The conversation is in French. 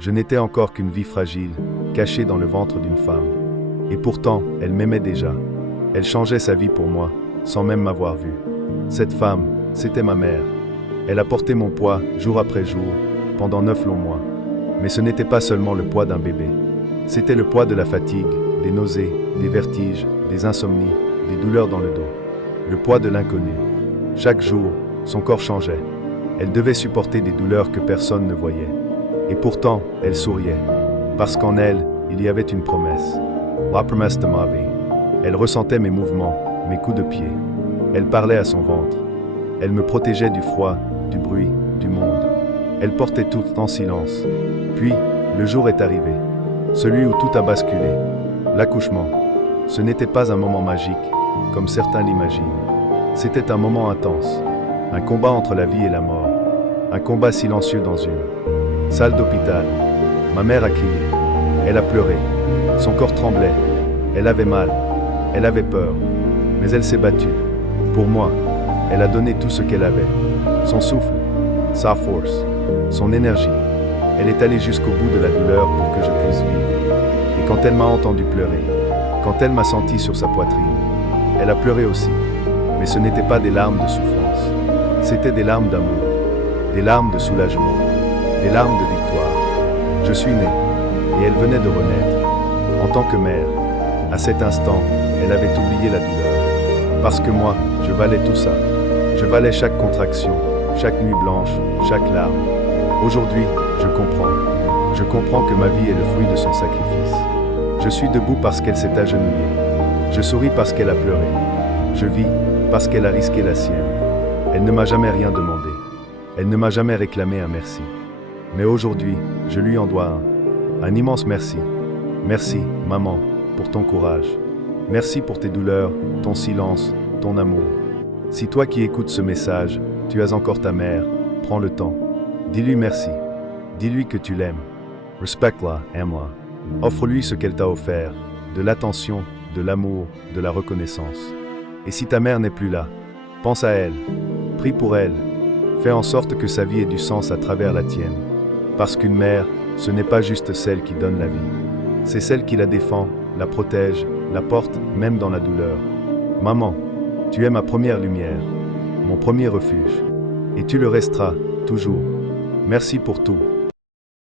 Je n'étais encore qu'une vie fragile, cachée dans le ventre d'une femme. Et pourtant, elle m'aimait déjà. Elle changeait sa vie pour moi, sans même m'avoir vu. Cette femme, c'était ma mère. Elle a porté mon poids, jour après jour, pendant 9 longs mois. Mais ce n'était pas seulement le poids d'un bébé. C'était le poids de la fatigue, des nausées, des vertiges, des insomnies, des douleurs dans le dos. Le poids de l'inconnu. Chaque jour, son corps changeait. Elle devait supporter des douleurs que personne ne voyait. Et pourtant, elle souriait. Parce qu'en elle, il y avait une promesse. La promesse de ma vie. Elle ressentait mes mouvements, mes coups de pied. Elle parlait à son ventre. Elle me protégeait du froid, du bruit, du monde. Elle portait tout en silence. Puis, le jour est arrivé. Celui où tout a basculé. L'accouchement. Ce n'était pas un moment magique, comme certains l'imaginent. C'était un moment intense. Un combat entre la vie et la mort. Un combat silencieux dans une salle d'hôpital. Ma mère a crié. Elle a pleuré. Son corps tremblait. Elle avait mal. Elle avait peur. Mais elle s'est battue. Pour moi, elle a donné tout ce qu'elle avait. Son souffle, sa force, son énergie. Elle est allée jusqu'au bout de la douleur pour que je puisse vivre. Et quand elle m'a entendu pleurer, quand elle m'a senti sur sa poitrine, elle a pleuré aussi. Mais ce n'étaient pas des larmes de souffrance. C'était des larmes d'amour, des larmes de soulagement, des larmes de victoire. Je suis né, et elle venait de renaître. En tant que mère, à cet instant, elle avait oublié la douleur. Parce que moi, je valais tout ça. Je valais chaque contraction, chaque nuit blanche, chaque larme. Aujourd'hui, je comprends. Je comprends que ma vie est le fruit de son sacrifice. Je suis debout parce qu'elle s'est agenouillée. Je souris parce qu'elle a pleuré. Je vis parce qu'elle a risqué la sienne. Elle ne m'a jamais rien demandé. Elle ne m'a jamais réclamé un merci. Mais aujourd'hui, je lui en dois un immense merci. Merci, maman, pour ton courage. Merci pour tes douleurs, ton silence, ton amour. Si toi qui écoutes ce message, tu as encore ta mère, prends le temps. Dis-lui merci. Dis-lui que tu l'aimes. Respecte-la, aime-la. Offre-lui ce qu'elle t'a offert, de l'attention, de l'amour, de la reconnaissance. Et si ta mère n'est plus là, pense à elle. Prie pour elle. Fais en sorte que sa vie ait du sens à travers la tienne. Parce qu'une mère, ce n'est pas juste celle qui donne la vie. C'est celle qui la défend, la protège, la porte, même dans la douleur. Maman, tu es ma première lumière, mon premier refuge. Et tu le resteras, toujours. Merci pour tout.